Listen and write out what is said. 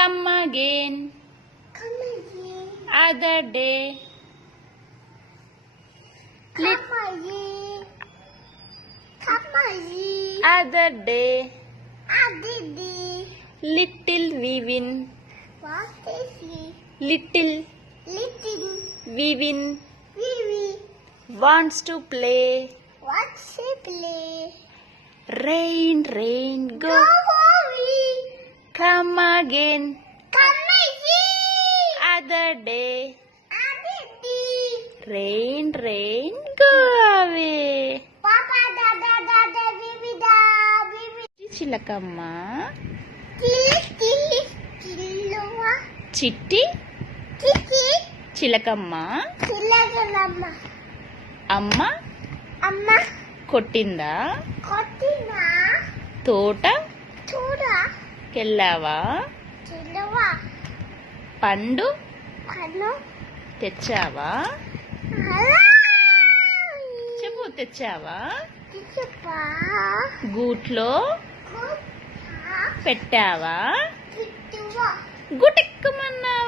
come again Come again. other day Come again. Come again. other day Adidi. little Vivin What is he? little Little Vivin Vivi. wants to play What's he play? rain rain Go go again Come other day Adidi. rain rain go away Papa dada dada bibi da bibi. Chilakamma Tilly tilly tilluwa. చిట్టి. చిలకమ్మ చిల్లగలమ్మ అమ్మ అమ్మ కొట్టిందా కొట్టిన తోట చూడ కెళ్ళావా పండు? తెచ్చావా? చెప్పు తెచ్చావా? గూట్లో? పెట్టావా? కిట్టువ గుటెక్కమన్నావా